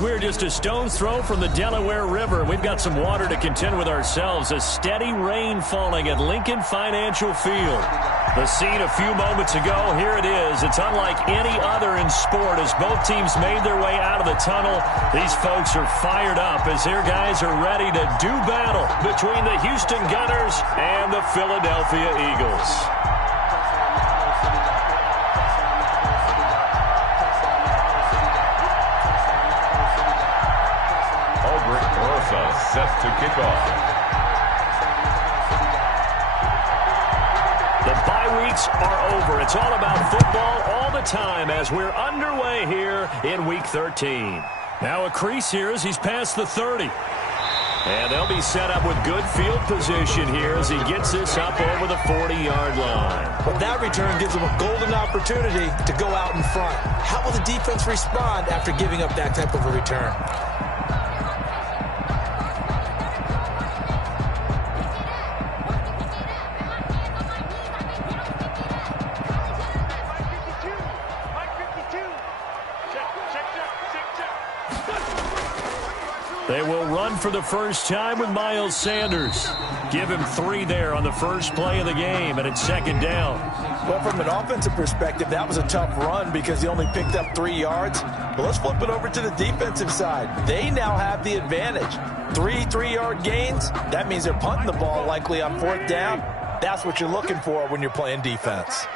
We're just a stone's throw from the Delaware River. We've got some water to contend with ourselves. A steady rain falling at Lincoln Financial Field. The scene a few moments ago, here it is. It's unlike any other in sport as both teams made their way out of the tunnel. These folks are fired up as their guys are ready to do battle between the Houston Gunners and the Philadelphia Eagles. Set to kick off. The bye weeks are over. It's all about football all the time as we're underway here in Week 13. Now a crease here as he's past the 30. And they'll be set up with good field position here as he gets this up over the 40-yard line. But that return gives him a golden opportunity to go out in front. How will the defense respond after giving up that type of a return? They will run for the first time with Miles Sanders. Give him 3 there on the first play of the game, and it's second down. Well, from an offensive perspective, that was a tough run because he only picked up 3 yards. But let's flip it over to the defensive side. They now have the advantage. 3 3-yard gains, that means they're punting the ball likely on 4th down. That's what you're looking for when you're playing defense.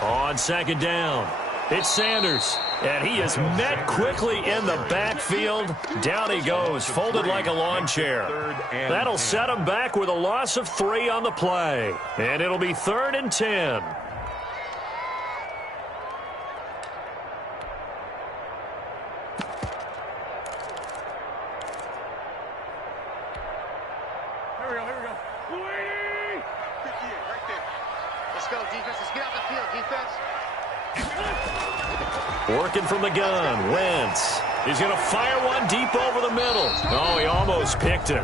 On second down, it's Sanders, and he is met quickly in the backfield. Down he goes, folded like a lawn chair. That'll set him back with a loss of 3 on the play, and it'll be 3rd and 10. Working from the gun, Wentz. He's going to fire one deep over the middle. Oh, he almost picked it.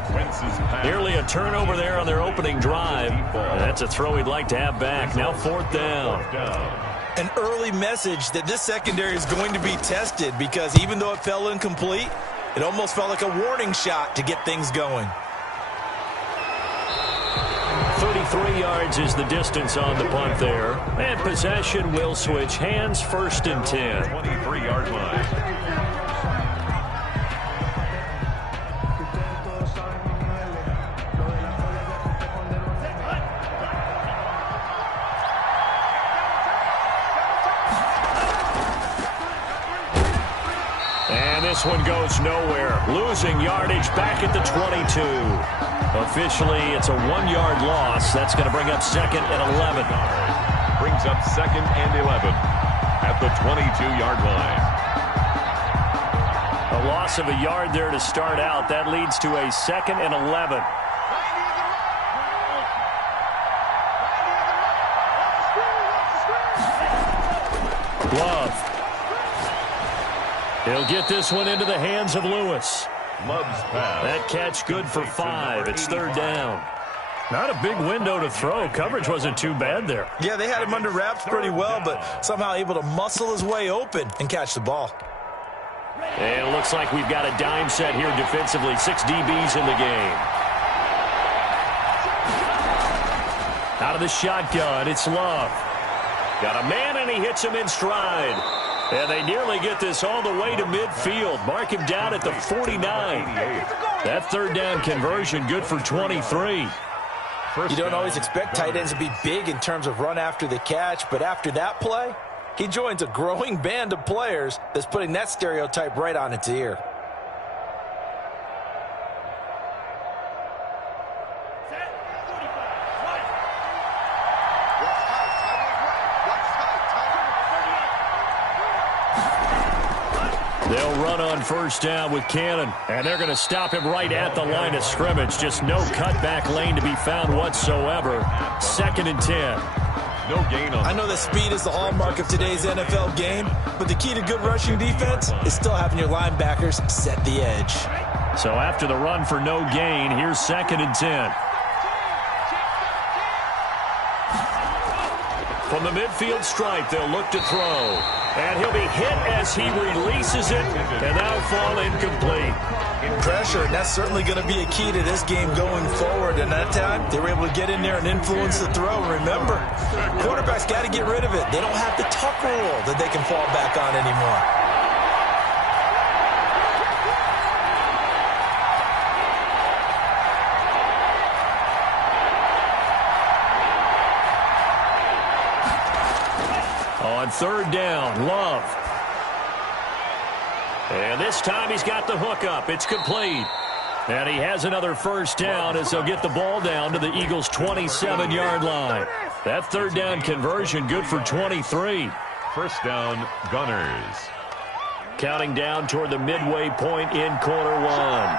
Nearly a turnover there on their opening drive. That's a throw he'd like to have back. Now 4th down. An early message that this secondary is going to be tested because even though it fell incomplete, it almost felt like a warning shot to get things going. 33 yards is the distance on the punt there. And possession will switch hands, 1st and 10. 23-yard line. And this one goes nowhere. Losing yardage back at the 22. Officially, it's a 1-yard loss. That's going to bring up 2nd and 11. Brings up 2nd and 11 at the 22-yard line. A loss of a yard there to start out. That leads to a 2nd and 11. Love. He'll get this one into the hands of Lewis. Love's pass. That catch good for 5. It's 3rd down. Not a big window to throw. Coverage wasn't too bad there. Yeah, they had him under wraps pretty well, but somehow able to muscle his way open and catch the ball. And it looks like we've got a dime set here defensively. 6 DBs in the game. Out of the shotgun, it's Love. Got a man, and he hits him in stride. And they nearly get this all the way to midfield. Mark him down at the 49. That 3rd down conversion good for 23. You don't always expect tight ends to be big in terms of run after the catch, but after that play, he joins a growing band of players that's putting that stereotype right on its ear. They'll run on 1st down with Cannon, and they're going to stop him right at the line of scrimmage. Just no cutback lane to be found whatsoever. 2nd and 10. No gain on. I know that speed is the hallmark of today's NFL game, but the key to good rushing defense is still having your linebackers set the edge. So after the run for no gain, here's 2nd and 10. From the midfield stripe, they'll look to throw. And he'll be hit as he releases it, and that'll fall incomplete. Pressure, and that's certainly going to be a key to this game going forward. And that time, they were able to get in there and influence the throw. Remember, quarterbacks got to get rid of it. They don't have the tuck rule that they can fall back on anymore. On third down, Love. And this time he's got the hook up. It's complete. And he has another first down as they'll get the ball down to the Eagles' 27-yard line. That third down conversion good for 23. First down, Gnrz. Counting down toward the midway point in quarter one.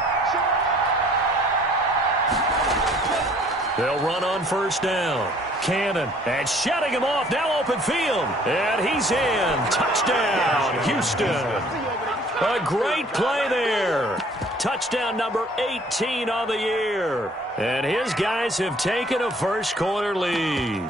They'll run on first down. Cannon, and shutting him off, now open field, and he's in. Touchdown, Houston. A great play there. Touchdown number 18 on the year. And his guys have taken a first quarter lead.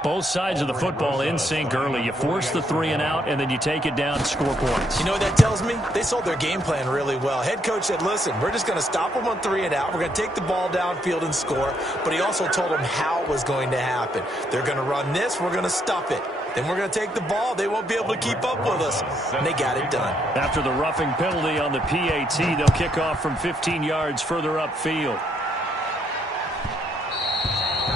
Both sides of the football in sync early. You force the 3 and out, and then you take it down, score points. You know what that tells me? They sold their game plan really well. Head coach said, listen, we're just going to stop them on 3 and out. We're going to take the ball downfield and score. But he also told them how it was going to happen. They're going to run this. We're going to stuff it. Then we're going to take the ball. They won't be able to keep up with us. And they got it done. After the roughing penalty on the PAT, they'll kick off from 15 yards further upfield.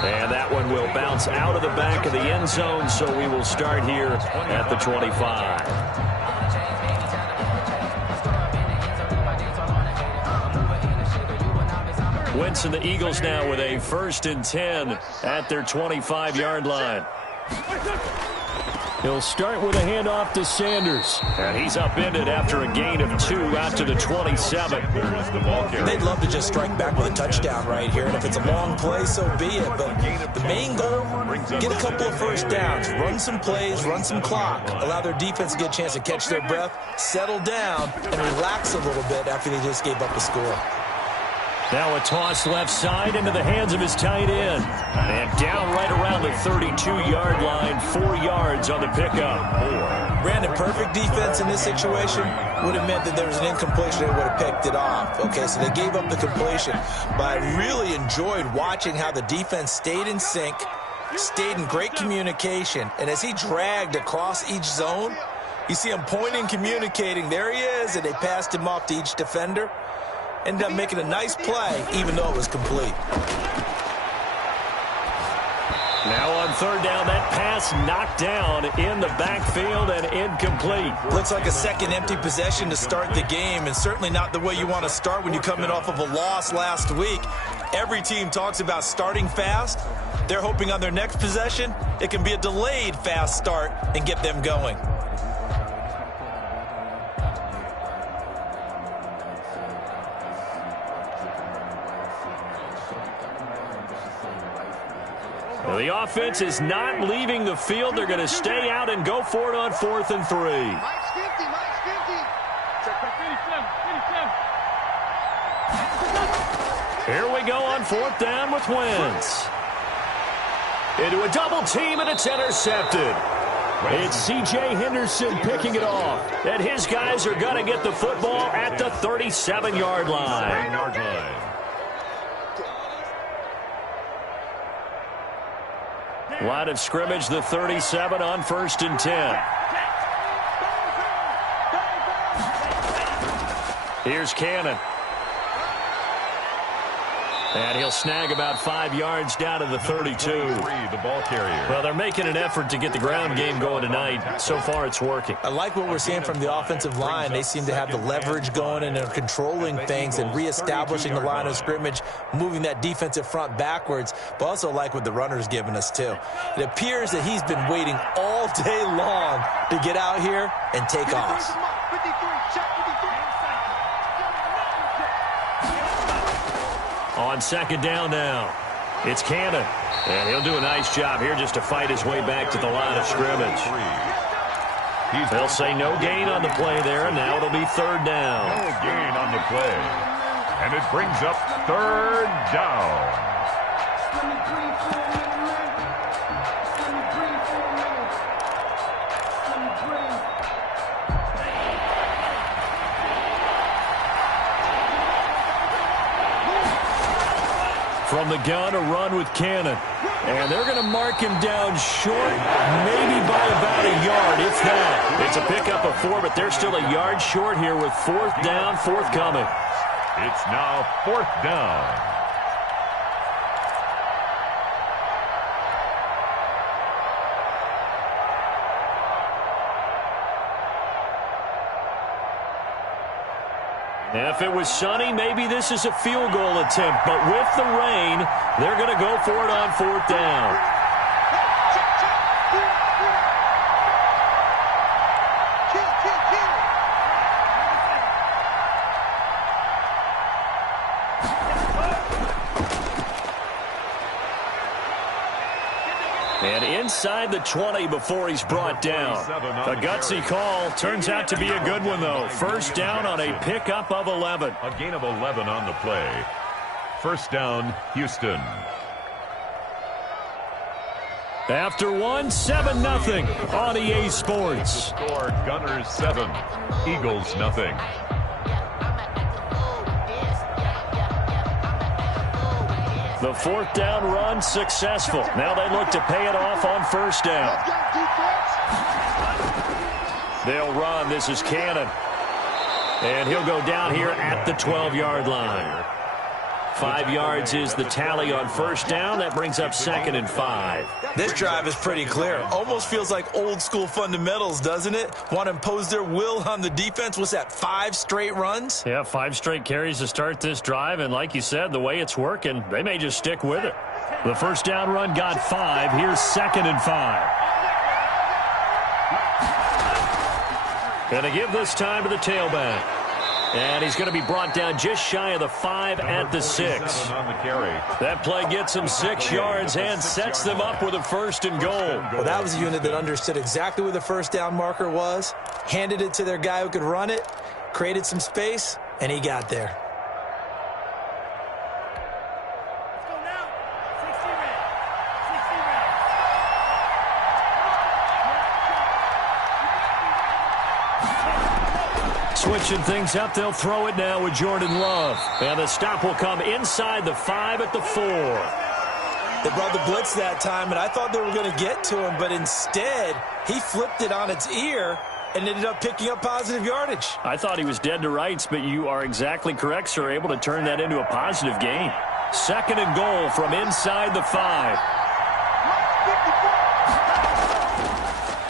And that one will bounce out of the back of the end zone, so we will start here at the 25. Wentz and the Eagles now with a 1st and 10 at their 25-yard line. He'll start with a handoff to Sanders. And he's upended after a gain of 2 out to the 27. They'd love to just strike back with a touchdown right here. And if it's a long play, so be it. But the main goal, get a couple of first downs. Run some plays, run some clock. Allow their defense to get a chance to catch their breath, settle down, and relax a little bit after they just gave up the score. Now a toss left side into the hands of his tight end. And down right around the 32-yard line, 4 yards on the pickup. Brandon, perfect defense in this situation would have meant that there was an incompletion. They would have picked it off. Okay, so they gave up the completion. But I really enjoyed watching how the defense stayed in sync, stayed in great communication. And as he dragged across each zone, you see him pointing, communicating. There he is, and they passed him off to each defender. Ended up making a nice play, even though it was complete. Now on third down, that pass knocked down in the backfield and incomplete. Looks like a second empty possession to start the game, and certainly not the way you want to start when you're coming off of a loss last week. Every team talks about starting fast. They're hoping on their next possession, it can be a delayed fast start and get them going. The offense is not leaving the field. They're going to stay out and go for it on 4th and 3. Here we go on 4th down with Wentz. Into a double team, and it's intercepted. It's C.J. Henderson picking it off. And his guys are going to get the football at the 37-yard line. Line of scrimmage, the 37 on 1st and 10. Here's Cannon. And he'll snag about 5 yards down to the 32. The ball carrier. Well, they're making an effort to get the ground game going tonight. So far, it's working. I like what we're seeing from the offensive line. They seem to have the leverage going, and they're controlling things and reestablishing the line of scrimmage, moving that defensive front backwards, but also like what the runner's giving us, too. It appears that he's been waiting all day long to get out here and take off. On 2nd down now, it's Cannon. And he'll do a nice job here just to fight his way back to the line of scrimmage. They'll say no gain on the play there, and now it'll be 3rd down. No gain on the play. And it brings up 3rd down. From the gun, a run with Cannon. And they're going to mark him down short, maybe by about a yard, if that. It's a pickup of 4, but they're still a yard short here with 4th down, forthcoming. It's now 4th down. If it was sunny, maybe this is a field goal attempt. But with the rain, they're going to go for it on 4th down. And inside the 20 before he's brought down. A gutsy call. Turns out to be a good one, though. 1st down on a pickup of 11. A gain of 11 on the play. 1st down, Houston. After 7-0 on EA Sports. Score, Gnrz 7, Eagles nothing. The 4th down run successful. Now they look to pay it off on 1st down. They'll run. This is Cannon. And he'll go down here at the 12-yard line. 5 yards is the tally on 1st down. That brings up 2nd and 5. This drive is pretty clear. Almost feels like old school fundamentals, doesn't it? Want to impose their will on the defense. What's that, 5 straight runs? Yeah, 5 straight carries to start this drive. And like you said, the way it's working, they may just stick with it. The 1st down run got 5. Here's 2nd and 5. Going to give this time to the tailback. And he's going to be brought down just shy of the 5 at the 6. That play gets him 6 yards and sets them up with a 1st and goal. Well, that was a unit that understood exactly where the 1st down marker was, handed it to their guy who could run it, created some space, and he got there. Switching things up, they'll throw it now with Jordan Love. And the stop will come inside the 5 at the 4. They brought the blitz that time, and I thought they were going to get to him, but instead, he flipped it on its ear and ended up picking up positive yardage. I thought he was dead to rights, but you are exactly correct, sir, able to turn that into a positive gain. 2nd and goal from inside the 5.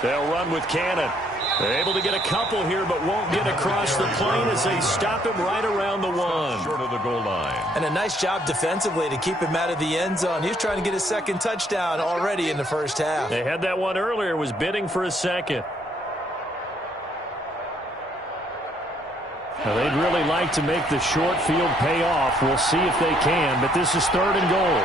They'll run with Cannon. They're able to get a couple here, but won't get across the plane as they stop him right around the 1. Short of the goal line. And a nice job defensively to keep him out of the end zone. He was trying to get his 2nd touchdown already in the 1st half. They had that one earlier, was bidding for a 2nd. Now, they'd really like to make the short field pay off. We'll see if they can, but this is 3rd and goal.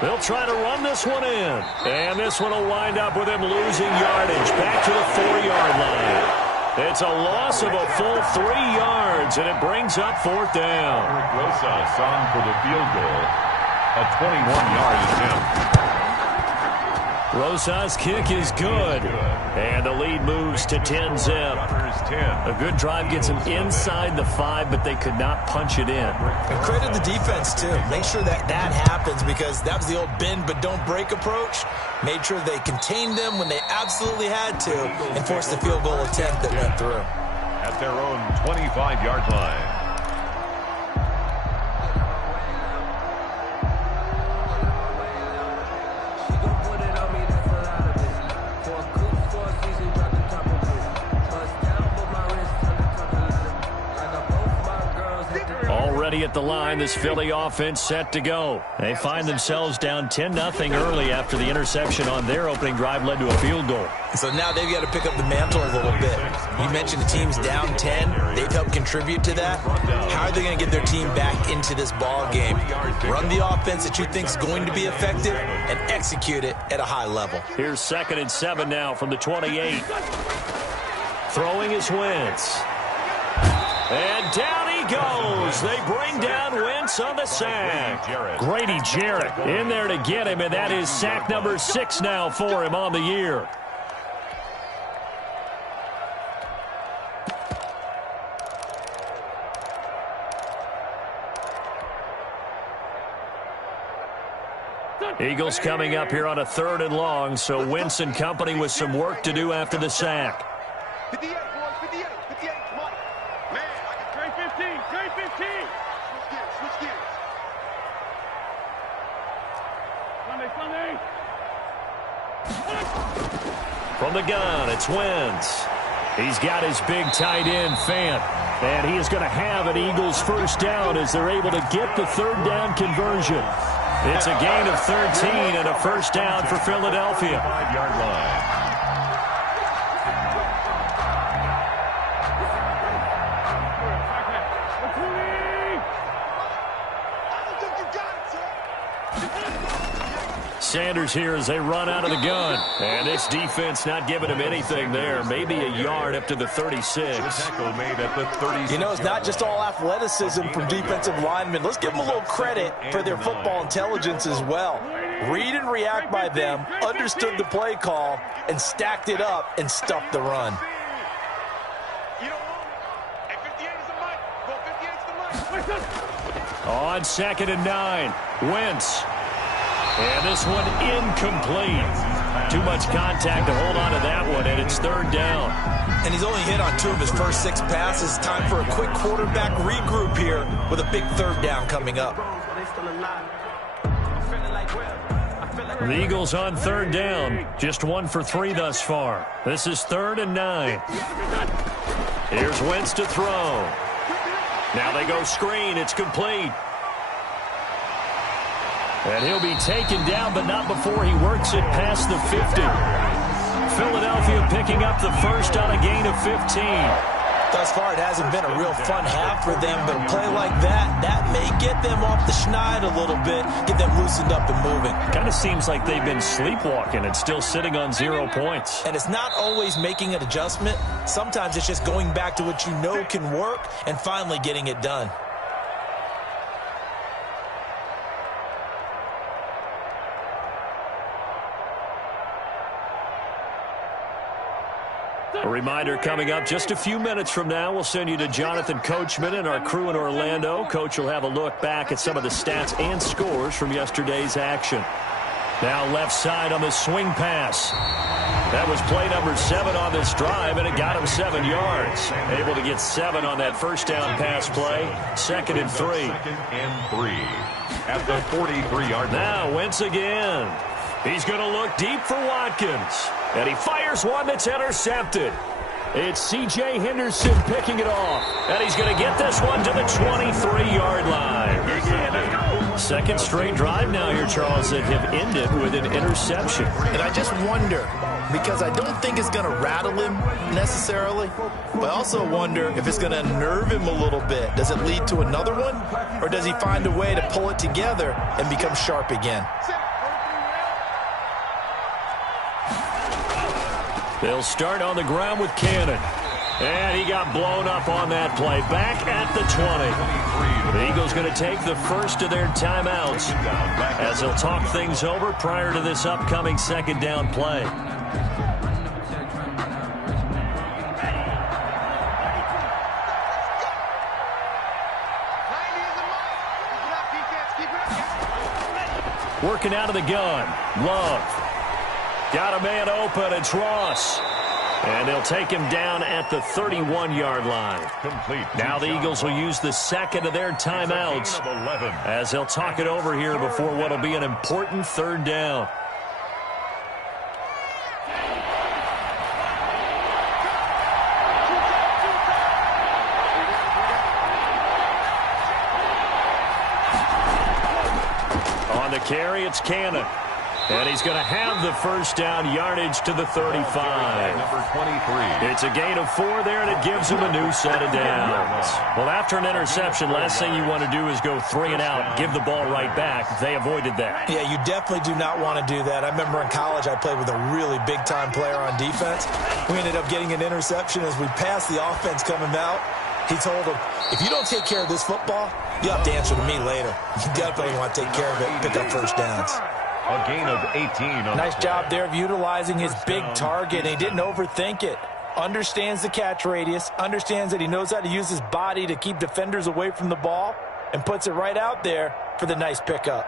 They'll try to run this one in. And this one will wind up with him losing yardage back to the 4-yard line. It's a loss of a full 3 yards, and it brings up 4th down. Rosas on for the field goal. A 21-yard attempt. Rosas' kick is good. And the lead moves to 10-zip. A good drive gets them inside the 5, but they could not punch it in. And credit the defense, too. Make sure that happens, because that was the old bend but don't break approach. Made sure they contained them when they absolutely had to and forced the field goal attempt that went through. At their own 25-yard line. At the line, this Philly offense set to go. They find themselves down 10-0 early after the interception on their opening drive led to a field goal. So now they've got to pick up the mantle a little bit. You mentioned the team's down 10. They've helped contribute to that. How are they going to get their team back into this ball game? Run the offense that you think is going to be effective and execute it at a high level. Here's 2nd and 7 now from the 28. Throwing is Wentz. And down he goes. They bring down Wentz on the sack. Grady Jarrett in there to get him, and that is sack number 6 now for him on the year. Eagles coming up here on a 3rd and long, so Wentz and company with some work to do after the sack. 58, boys, 58, 58, come on. Man, I can trade 15, trade 15. Switch gears. Sunday. From the gun, it's Wentz. He's got his big tight end, Fant. And he is going to have an Eagles first down as they're able to get the 3rd down conversion. It's a gain of 13 and a first down for Philadelphia. 5-yard line. Sanders here as they run out of the gun. And this defense not giving him anything there. Maybe a yard up to the 36. Tackle made at the 36. You know, it's not just all athleticism from defensive linemen. Let's give them a little credit for their football intelligence as well. Read and react by them, understood the play call, and stacked it up and stuffed the run. On 2nd and 9, Wentz. And this one incomplete. Too much contact to hold on to that one, and it's 3rd down. And he's only hit on 2 of his first 6 passes. Time for a quick quarterback regroup here with a big 3rd down coming up. The Eagles on 3rd down. Just 1 for 3 thus far. This is 3rd and 9. Here's Wentz to throw. Now they go screen. It's complete. And he'll be taken down, but not before he works it past the 50. Philadelphia picking up the first on a gain of 15. Thus far, it hasn't been a real fun half for them, but a play like that may get them off the schneid a little bit, get them loosened up and moving. Kind of seems like they've been sleepwalking and still sitting on 0 points. And it's not always making an adjustment. Sometimes it's just going back to what you know can work and finally getting it done. A reminder coming up just a few minutes from now, we'll send you to Jonathan Coachman and our crew in Orlando. Coach will have a look back at some of the stats and scores from yesterday's action. Now left side on the swing pass. That was play number 7 on this drive, and it got him 7 yards. Able to get 7 on that first down pass play. 2nd and 3. 2nd and 3 at the 43-yard line. Now Wentz again. He's going to look deep for Watkins. And he fires one that's intercepted. It's C.J. Henderson picking it off. And he's going to get this one to the 23-yard line. Second straight drive now here, Charles, that have ended with an interception. And I just wonder, because I don't think it's going to rattle him necessarily, but I also wonder if it's going to unnerve him a little bit. Does it lead to another one? Or does he find a way to pull it together and become sharp again? They'll start on the ground with Cannon. And he got blown up on that play. Back at the 20. The Eagles going to take the first of their timeouts as they'll talk things over prior to this upcoming 2nd down play. Working out of the gun. Love. Got a man open. It's Ross. And they'll take him down at the 31-yard line. Complete. Now the Eagles will use the second of their timeouts as they'll talk it over here before what will be an important 3rd down. On the carry, it's Cannon. And he's going to have the first down, yardage to the 35. Number 23. It's a gain of 4 there, and it gives him a new set of downs. Well, after an interception, last thing you want to do is go 3 and out, give the ball right back. They avoided that. Yeah, you definitely do not want to do that. I remember in college I played with a really big-time player on defense. We ended up getting an interception as we passed the offense coming out. He told him, if you don't take care of this football, you have to answer to me later. You definitely want to take care of it, pick up first downs. A gain of 18. Nice job there of utilizing his big target. He didn't overthink it. Understands the catch radius. Understands that he knows how to use his body to keep defenders away from the ball. And puts it right out there for the nice pickup.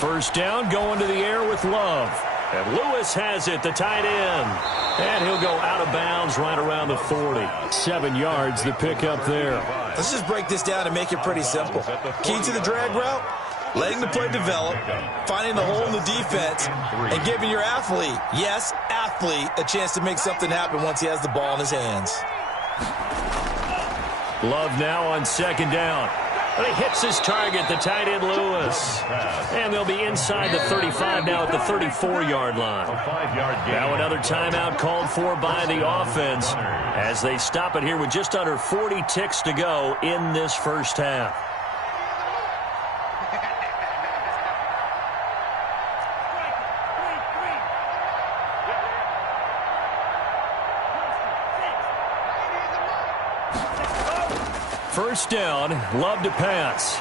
First down, going to the air with Love. And Lewis has it, the tight end. And he'll go out of bounds right around the 40. 7 yards, the pickup there. Let's just break this down and make it pretty simple. Key to the drag route, letting the play develop, finding the hole in the defense, and giving your athlete, yes, athlete, a chance to make something happen once he has the ball in his hands. Love now on second down. But he hits his target, the tight end Lewis. And they'll be inside the 35 now at the 34-yard line. Now another timeout called for by the offense as they stop it here with just under 40 ticks to go in this first half. First down, Love to pass.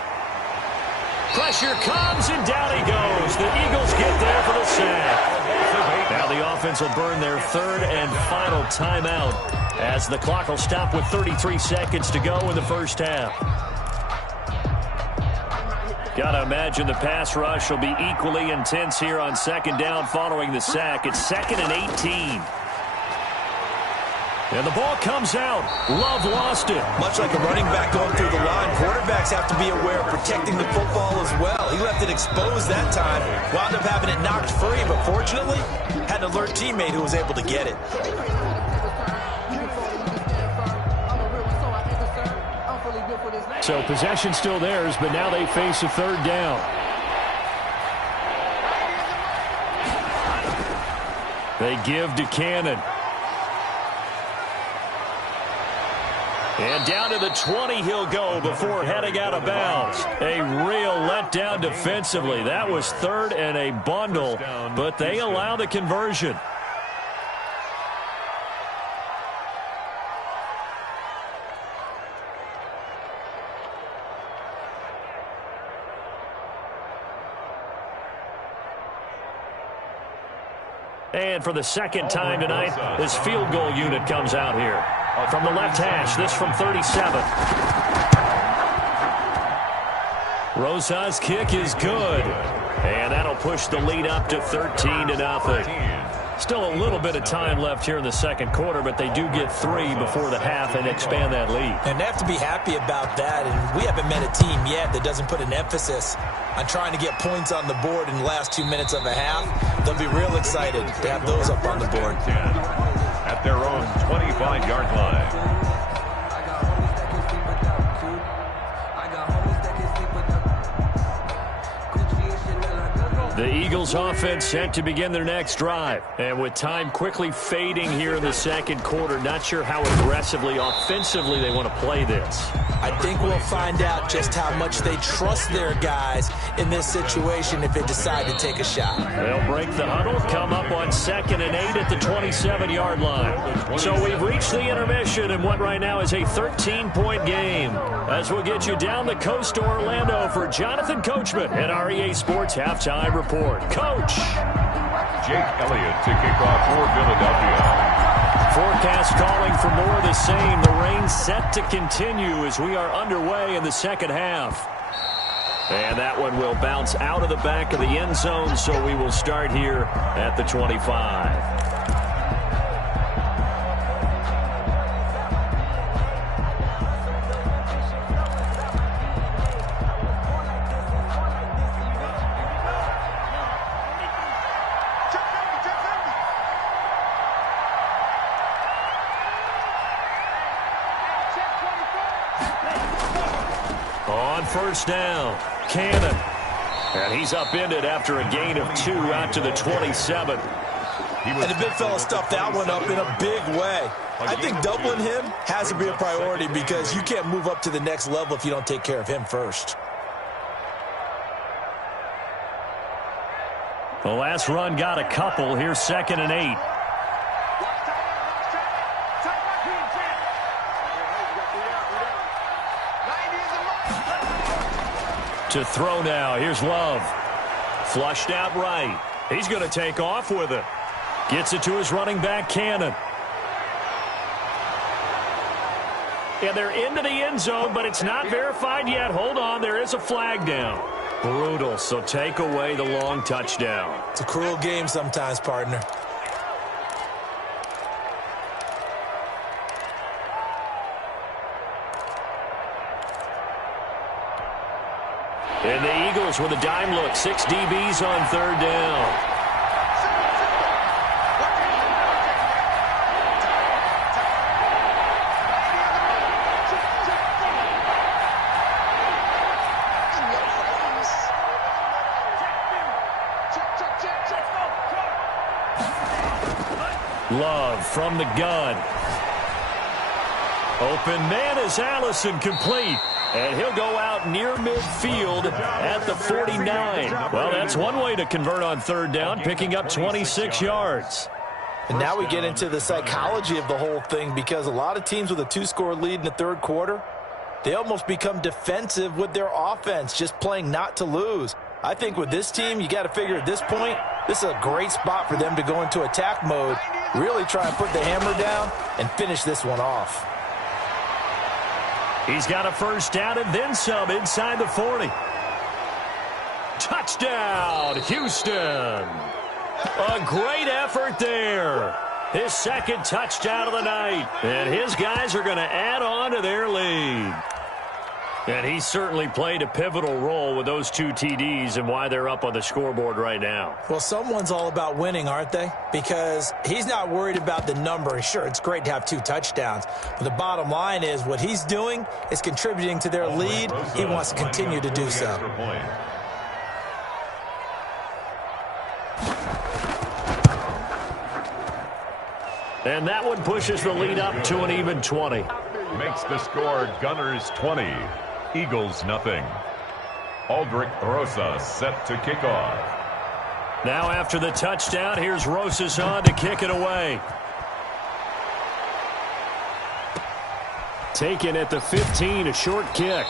Pressure comes, and down he goes. The Eagles get there for the sack. Now the offense will burn their third and final timeout as the clock will stop with 33 seconds to go in the first half. Gotta imagine the pass rush will be equally intense here on second down following the sack. It's 2nd and 18. And the ball comes out. Love lost it. Much like a running back going through the line, quarterbacks have to be aware of protecting the football as well. He left it exposed that time, wound up having it knocked free, but fortunately, had an alert teammate who was able to get it. So possession still theirs, but now they face a third down. They give to Cannon. And down to the 20 he'll go before heading out of bounds. A real letdown defensively. That was 3rd and a bundle, but they allow the conversion. And for the second time tonight, this field goal unit comes out here. From the left hash, this from 37. Rosa's kick is good. And that'll push the lead up to 13-0. Still a little bit of time left here in the second quarter, but they do get 3 before the half and expand that lead. And they have to be happy about that. And we haven't met a team yet that doesn't put an emphasis on trying to get points on the board in the last 2 minutes of a half. They'll be real excited to have those up on the board. At their own 25-yard line. The Eagles offense set to begin their next drive. And with time quickly fading here in the second quarter, not sure how aggressively, offensively they want to play this. I think we'll find out just how much they trust their guys in this situation if they decide to take a shot. They'll break the huddle, come up on 2nd and 8 at the 27-yard line. So we've reached the intermission in what right now is a 13-point game. As we'll get you down the coast to Orlando for Jonathan Coachman at our EA Sports Halftime Report. Coach. Jake Elliott to kick off for Philadelphia. Forecast calling for more of the same. The rain set to continue as we are underway in the second half. And that one will bounce out of the back of the end zone, so we will start here at the 25. First down, Cannon. And he's upended after a gain of 2 out to the 27. And the big fella stuffed that one up in a big way. I think doubling him has to be a priority because you can't move up to the next level if you don't take care of him first. The last run got a couple. Here's 2nd and 8. To throw now. Here's Love. Flushed out right. He's going to take off with it. Gets it to his running back, Cannon. And they're into the end zone, but it's not verified yet. Hold on. There is a flag down. Brutal, so take away the long touchdown. It's a cruel game sometimes, partner. And the Eagles with a dime look. 6 DBs on third down. Love from the gun. Open man is Allison, complete. And he'll go out near midfield at the 49. Well, that's one way to convert on third down, picking up 26 yards. And now we get into the psychology of the whole thing, because a lot of teams with a 2-score lead in the third quarter, they almost become defensive with their offense, just playing not to lose. I think with this team, you got to figure at this point, this is a great spot for them to go into attack mode, really try and put the hammer down and finish this one off. He's got a first down and then some inside the 40. Touchdown, Houston. A great effort there. His second touchdown of the night. And his guys are going to add on to their lead. And he certainly played a pivotal role with those 2 TDs and why they're up on the scoreboard right now. Well, someone's all about winning, aren't they? Because he's not worried about the number. Sure, it's great to have 2 touchdowns. But the bottom line is what he's doing is contributing to their lead. He wants to continue to do so. And that one pushes the lead up to an even 20. Makes the score Gnrz 20. Eagles nothing. Aldrich Rosa set to kick off. Now after the touchdown, here's Rosas on to kick it away. Taken at the 15, a short kick.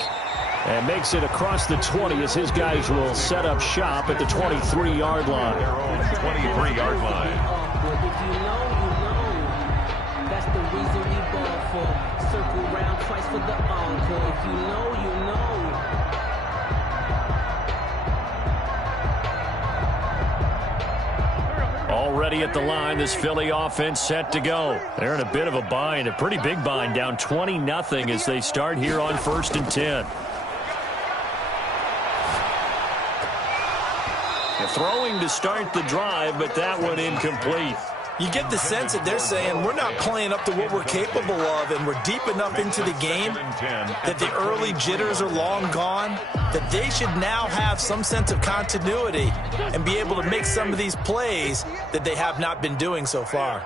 And makes it across the 20 as his guys will set up shop at the 23-yard line. Their own 23-yard line. If you know, you know. That's the reason we ball for. Circle round twice for the encore. If you know, you know. Already at the line, this Philly offense set to go. They're in a bit of a bind, a pretty big bind, down 20-0 as they start here on 1st and 10. They're throwing to start the drive, but that one incomplete. You get the sense that they're saying we're not playing up to what we're capable of, and we're deep enough into the game that the early jitters are long gone, that they should now have some sense of continuity and be able to make some of these plays that they have not been doing so far.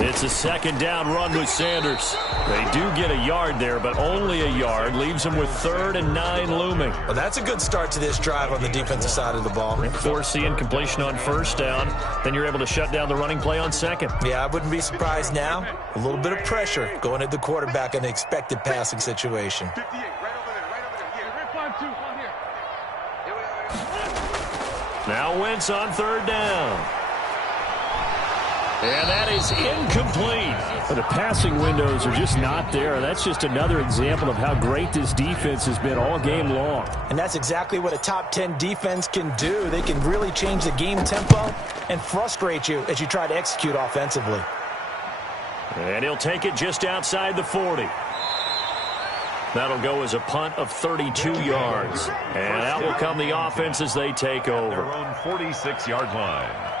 It's a second down run with Sanders. They do get a yard there, but only a yard. Leaves them with 3rd and 9 looming. Well, that's a good start to this drive on the defensive side of the ball. Foreseeing completion on 1st down. Then you're able to shut down the running play on 2nd. Yeah, I wouldn't be surprised now. A little bit of pressure going at the quarterback in an expected passing situation. Now Wentz on 3rd down. And that is incomplete. But the passing windows are just not there. That's just another example of how great this defense has been all game long. And that's exactly what a top 10 defense can do. They can really change the game tempo and frustrate you as you try to execute offensively. And he'll take it just outside the 40. That'll go as a punt of 32 yards. And that will come the offense as they take over. Their own 46-yard line.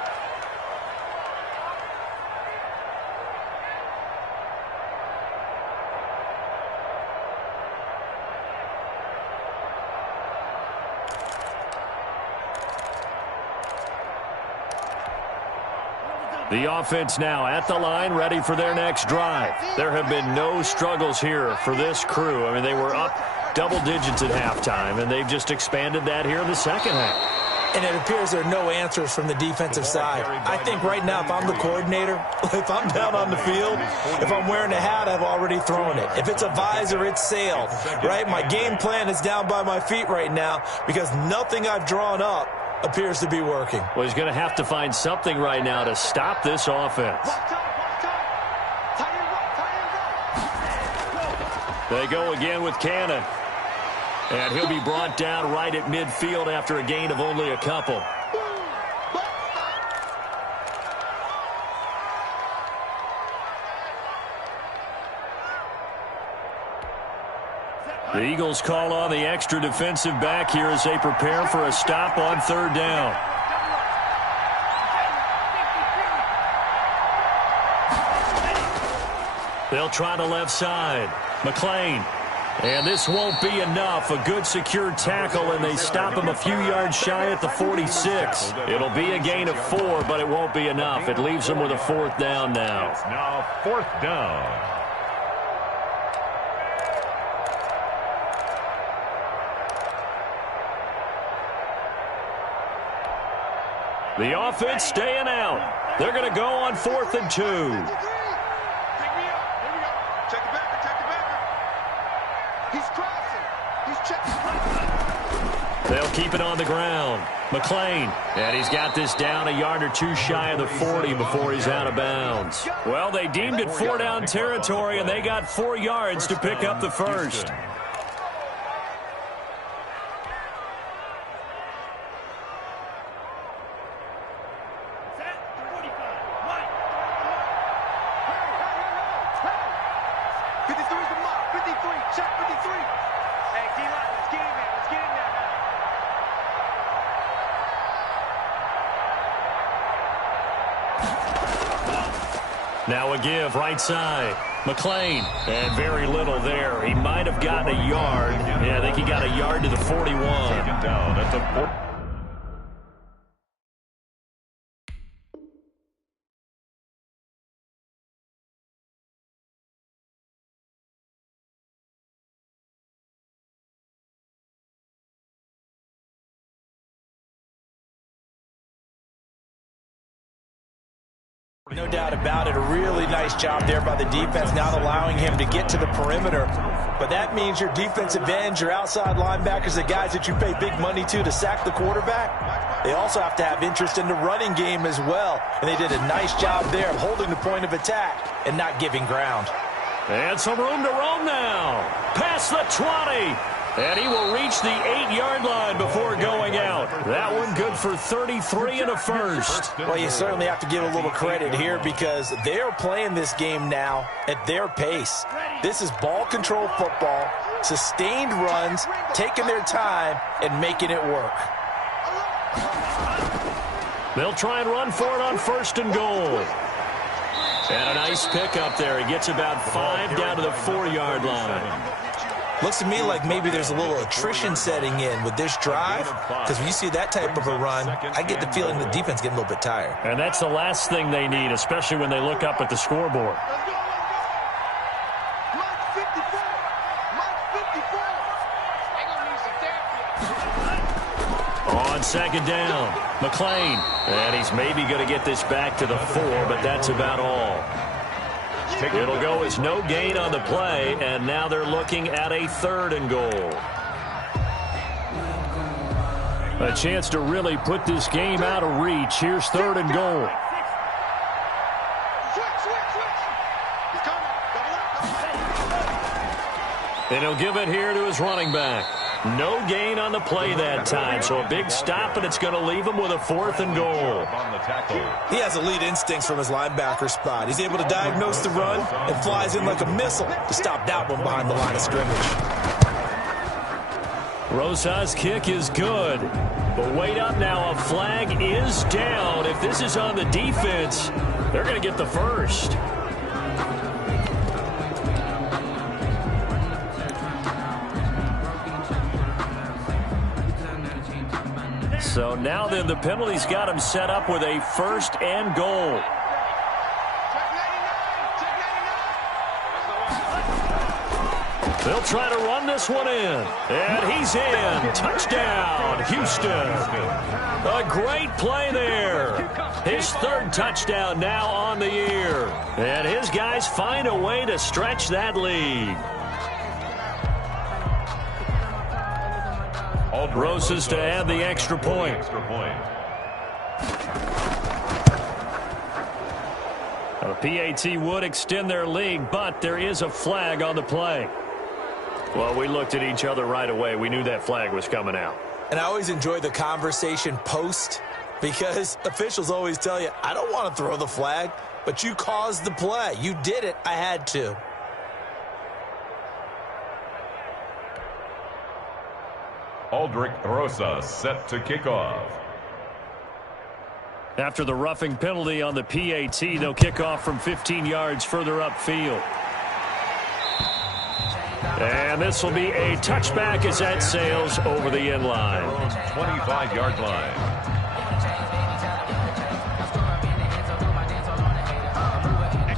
The offense now at the line, ready for their next drive. There have been no struggles here for this crew. I mean, they were up double digits at halftime, and they've just expanded that here in the second half. And it appears there are no answers from the defensive side. I think right now, if I'm the coordinator, if I'm down on the field, if I'm wearing a hat, I've already thrown it. If it's a visor, it's sailed, right? My game plan is down by my feet right now because nothing I've drawn up appears to be working. Well, he's going to have to find something right now to stop this offense. They go again with Cannon. And he'll be brought down right at midfield after a gain of only a couple. The Eagles call on the extra defensive back here as they prepare for a stop on third down. They'll try the left side. McLean. And this won't be enough. A good secure tackle, and they stop him a few yards shy at the 46. It'll be a gain of 4, but it won't be enough. It leaves them with a fourth down now. It's now fourth down. The offense staying out. They're going to go on 4th and 2. Take me out. Here we go. Check the backer. Check the backer. He's crossing. He's checking. They'll keep it on the ground. McLean. And he's got this down a yard or two shy of the 40 before he's out of bounds. Well, they deemed it 4-down territory, and they got 4 yards to pick up the first. Now a give right side. McLean. And very little there. He might have gotten a yard. Yeah, I think he got a yard to the 41. Second down at the 40. No doubt about it. A really nice job there by the defense, not allowing him to get to the perimeter. But that means your defensive ends, your outside linebackers, the guys that you pay big money to sack the quarterback, they also have to have interest in the running game as well. And they did a nice job there of holding the point of attack and not giving ground. And some room to roam now. Past the 20. And he will reach the 8-yard line before going out. That one good for 33 and a first. Well, you certainly have to give a little credit here because they're playing this game now at their pace. This is ball control football, sustained runs, taking their time, and making it work. They'll try and run for it on 1st and goal. And a nice pickup there. He gets about 5 down to the 4-yard line. Looks to me like maybe there's a little attrition setting in with this drive, because when you see that type of a run, I get the feeling the defense getting a little bit tired. And that's the last thing they need, especially when they look up at the scoreboard. On 2nd down, McLean. And he's maybe going to get this back to the 4, but that's about all. It'll go as no gain on the play, and now they're looking at a 3rd and goal. A chance to really put this game out of reach. Here's 3rd and goal. And he'll give it here to his running back. No gain on the play that time, so a big stop, and it's going to leave him with a 4th and goal. He has elite instincts from his linebacker spot. He's able to diagnose the run and flies in like a missile to stop that one behind the line of scrimmage. Rosa's kick is good. But wait up now, a flag is down. If this is on the defense, they're going to get the first. So now then the penalty's got him set up with a 1st and goal. They'll try to run this one in. And he's in. Touchdown, Houston. A great play there. His 3rd touchdown now on the year. And his guys find a way to stretch that lead. Rosas to add the extra point. A PAT would extend their lead, but there is a flag on the play. Well, we looked at each other right away. We knew that flag was coming out. And I always enjoy the conversation post because officials always tell you, I don't want to throw the flag, but you caused the play. You did it. I had to. Gnrz set to kick off. After the roughing penalty on the PAT, they'll kick off from 15 yards further upfield. And this will be a touchback as that sails over the end line. 25-yard line.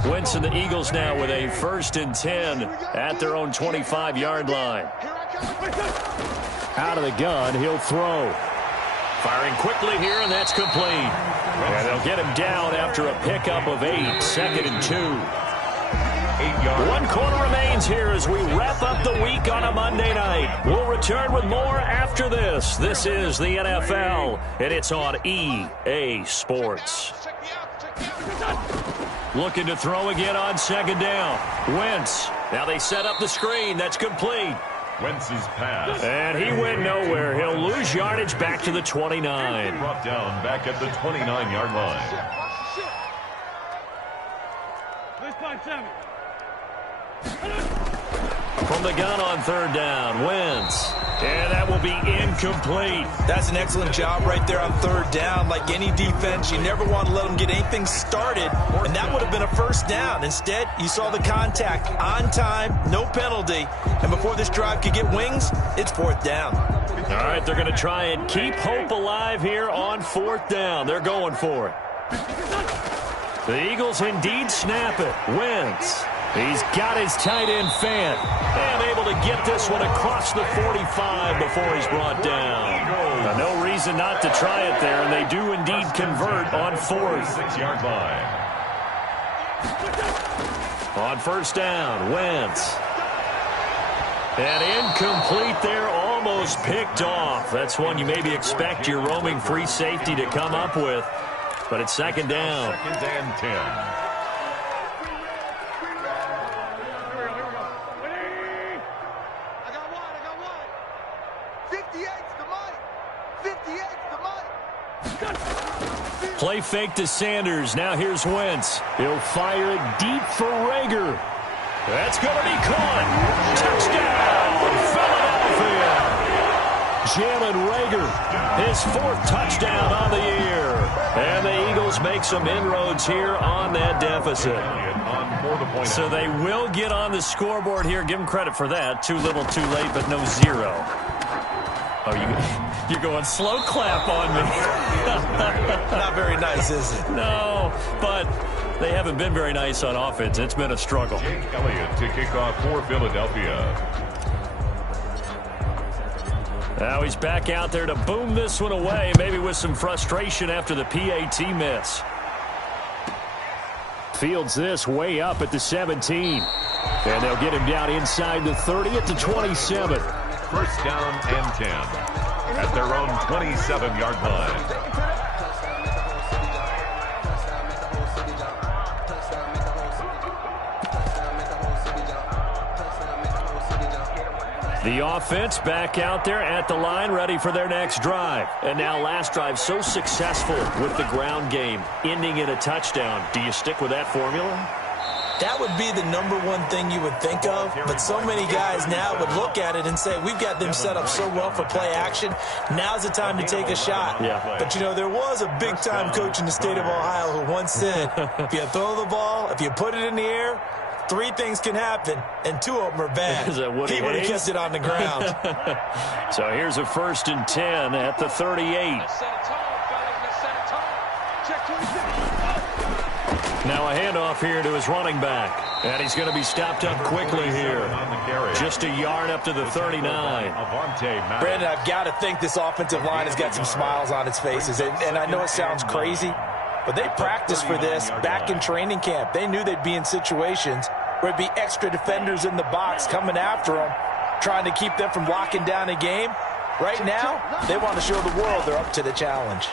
Wentz and the Eagles now with a 1st and 10 at their own 25-yard line. Out of the gun, he'll throw. Firing quickly here, and that's complete. And they'll get him down after a pickup of 8, 2nd and 2. 8 yards. 1 quarter remains here as we wrap up the week on a Monday night. We'll return with more after this. This is the NFL, and it's on EA Sports. Looking to throw again on 2nd down. Wentz. Now they set up the screen. That's complete. Wentz's pass. And he went nowhere. He'll lose yardage back to the 29. Brought down back at the 29-yard line. From the gun on 3rd down, Wentz. And that will be incomplete. That's an excellent job right there on 3rd down. Like any defense, you never want to let them get anything started, and that would have been a 1st down. Instead, you saw the contact on time, no penalty, and before this drive could get wings, it's 4th down. All right, they're going to try and keep hope alive here on 4th down. They're going for it. The Eagles indeed snap it. Wentz. He's got his tight end Fant. And able to get this one across the 45 before he's brought down. Now, no reason not to try it there, and they do indeed convert on 4th. 6-yard line. On 1st down, Wentz. And incomplete there, almost picked off. That's one you maybe expect your roaming free safety to come up with. But it's 2nd down. 2nd and 10. Play fake to Sanders. Now here's Wentz. He'll fire it deep for Rager. That's going to be caught. Touchdown, Philadelphia. Jalen Rager, his 4th touchdown on the year. And the Eagles make some inroads here on that deficit. So they will get on the scoreboard here. Give them credit for that. Too little, too late, but no 0. Oh, you're going slow clap on me. Not very nice, is it? No, but they haven't been very nice on offense. It's been a struggle. Jake Elliott to kick off for Philadelphia. Now he's back out there to boom this one away, maybe with some frustration after the PAT miss. Fields this way up at the 17. And they'll get him down inside the 30 at the 27. 1st down and 10 at their own 27-yard line. The offense back out there at the line, ready for their next drive. And now last drive so successful with the ground game, ending in a touchdown. Do you stick with that formula? That would be the #1 thing you would think of, but so many guys now would look at it and say, we've got them set up so well for play action. Now's the time to take a shot. Yeah. But, you know, there was a big-time coach in the state of Ohio who once said, if you throw the ball, if you put it in the air, 3 things can happen, and 2 of them are bad. Is that Woody he would have Hayes? kept it on the ground. So here's a 1st and 10 at the 38. Now a handoff here to his running back. And he's going to be stopped up quickly here. Just a yard up to the 39. Brandon, I've got to think this offensive line has got some smiles on its faces. And I know it sounds crazy, but they practiced for this back in training camp. They knew they'd be in situations where it'd be extra defenders in the box coming after them, trying to keep them from locking down a game. Right now, they want to show the world they're up to the challenge.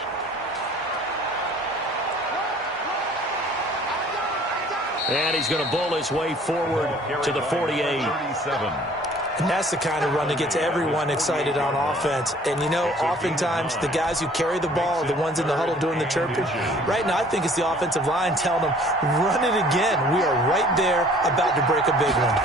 And he's going to bowl his way forward to the 48. And that's the kind of run that gets everyone excited on offense. And, you know, oftentimes the guys who carry the ball are the ones in the huddle doing the chirping. Right now, I think it's the offensive line telling them, run it again. We are right there about to break a big one.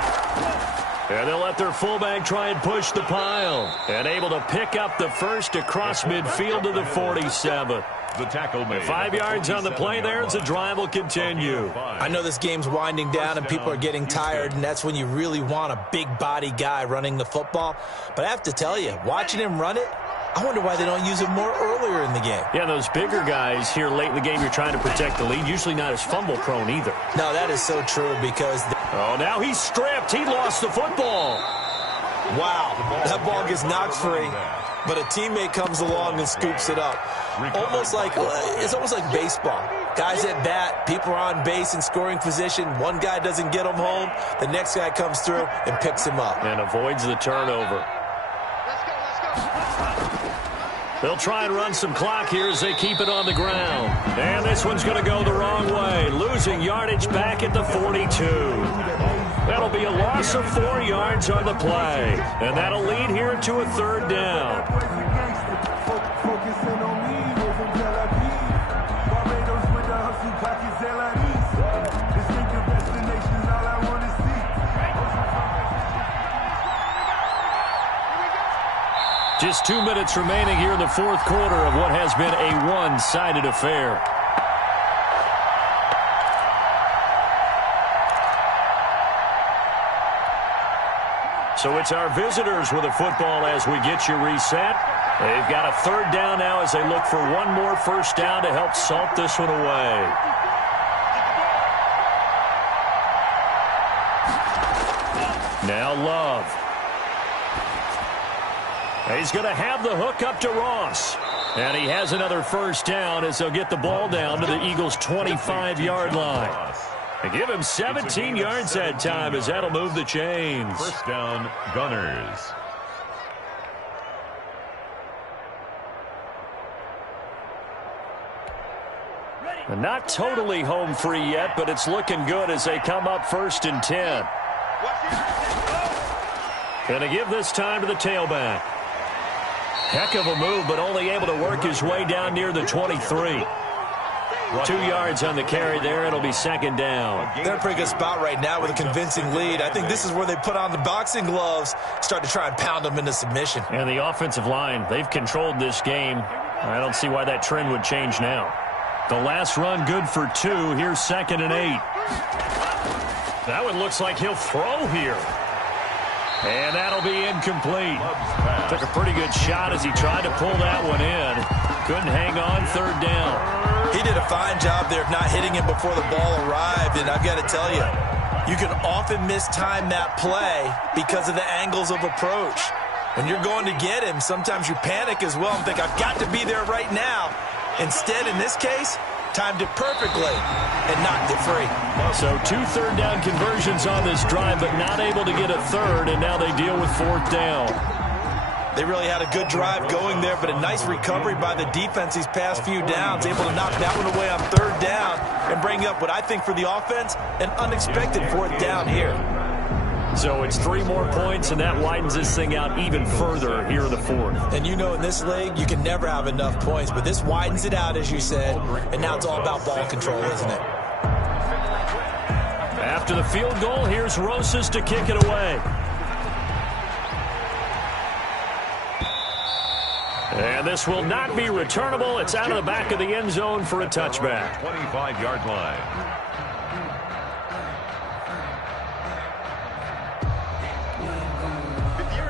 And they'll let their fullback try and push the pile. And able to pick up the first across midfield to the 47. The tackle made. 5 yards on the play there as the drive will continue. I know this game's winding down and people are getting tired, and that's when you really want a big body guy running the football. But I have to tell you, watching him run it, I wonder why they don't use him more earlier in the game. Yeah, those bigger guys here late in the game, you're trying to protect the lead, usually not as fumble prone either. No, that is so true because... Oh, now he's stripped. He lost the football. Wow, that ball gets knocked free, but a teammate comes along and scoops it up. It's almost like baseball. Guys at bat, people are on base in scoring position. One guy doesn't get him home. The next guy comes through and picks him up. And avoids the turnover. They'll try and run some clock here as they keep it on the ground. And this one's going to go the wrong way. Losing yardage back at the 42. That'll be a loss of 4 yards on the play. And that'll lead here to a third down. Just 2 minutes remaining here in the fourth quarter of what has been a one-sided affair. So it's our visitors with the football as we get you reset. They've got a third down now as they look for one more first down to help salt this one away. Now Love. He's going to have the hook up to Ross. And he has another first down as they'll get the ball down to the Eagles' 25-yard line. And give him 17 yards that time as that'll move the chains. First down, Gnrz. And not totally home free yet, but it's looking good as they come up 1st and 10. Going to give this time to the tailback. Heck of a move, but only able to work his way down near the 23. 2 yards on the carry there. It'll be second down. They're in a pretty good spot right now with a convincing lead. I think this is where they put on the boxing gloves, start to try and pound them into submission. And the offensive line, they've controlled this game. I don't see why that trend would change now. The last run good for 2. Here's 2nd and 8. That one looks like he'll throw here. And that'll be incomplete. Took a pretty good shot as he tried to pull that one in. Couldn't hang on, third down. He did a fine job there of not hitting him before the ball arrived. And I've got to tell you, you can often mistime that play because of the angles of approach. When you're going to get him, sometimes you panic as well and think, I've got to be there right now. Instead, in this case, timed it perfectly and knocked it free. So 2 third down conversions on this drive, but not able to get a third, and now they deal with 4th down. They really had a good drive going there, but a nice recovery by the defense these past few downs, able to knock that one away on 3rd down and bring up what I think for the offense, an unexpected 4th down here. So it's 3 more points, and that widens this thing out even further here in the 4th. And you know in this league, you can never have enough points, but this widens it out, as you said, and now it's all about ball control, isn't it? After the field goal, here's Rosas to kick it away. And this will not be returnable. It's out of the back of the end zone for a touchback. 25-yard line.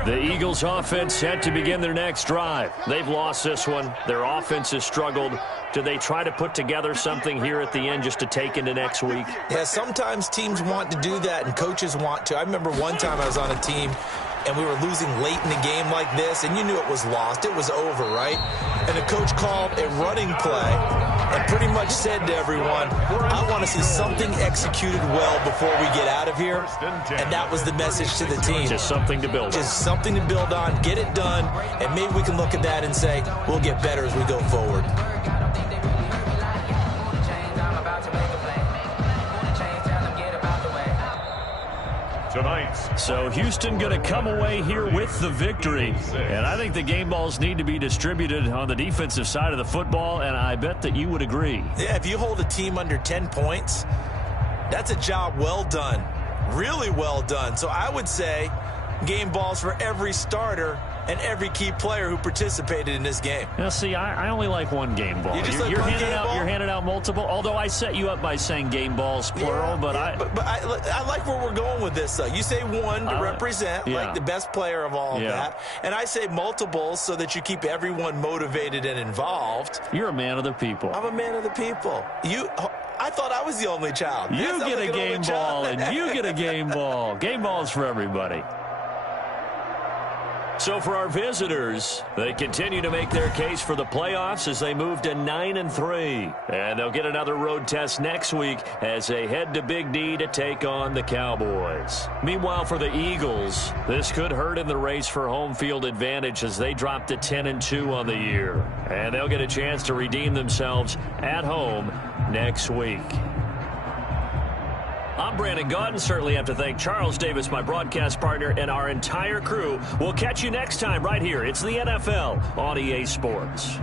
The Eagles offense set to begin their next drive. They've lost this one. Their offense has struggled. Do they try to put together something here at the end just to take into next week? Yeah, sometimes teams want to do that and coaches want to. I remember one time I was on a team and we were losing late in the game like this, and you knew it was lost. It was over, right? And the coach called a running play and pretty much said to everyone, I want to see something executed well before we get out of here. And that was the message to the team. Just something to build on. Just something to build on, get it done, and maybe we can look at that and say, we'll get better as we go forward. tonight's. So Houston going to come away here with the victory. And I think the game balls need to be distributed on the defensive side of the football, and I bet that you would agree. Yeah, if you hold a team under 10 points, that's a job well done. Really well done. So I would say game balls for every starter and every key player who participated in this game. Now, see, I only like one game ball. You're handing out multiple, although I set you up by saying game balls, plural. But I like where we're going with this, though. You say one to represent, like the best player of all of that. And I say multiples so that you keep everyone motivated and involved. You're a man of the people. I'm a man of the people. I thought I was the only child. You get a game ball, and you get a game ball. Game balls for everybody. So for our visitors, they continue to make their case for the playoffs as they move to 9-3. And they'll get another road test next week as they head to Big D to take on the Cowboys. Meanwhile, for the Eagles, this could hurt in the race for home field advantage as they drop to 10-2 on the year. And they'll get a chance to redeem themselves at home next week. I'm Brandon Gaudin. Certainly have to thank Charles Davis, my broadcast partner, and our entire crew. We'll catch you next time right here. It's the NFL on EA Sports.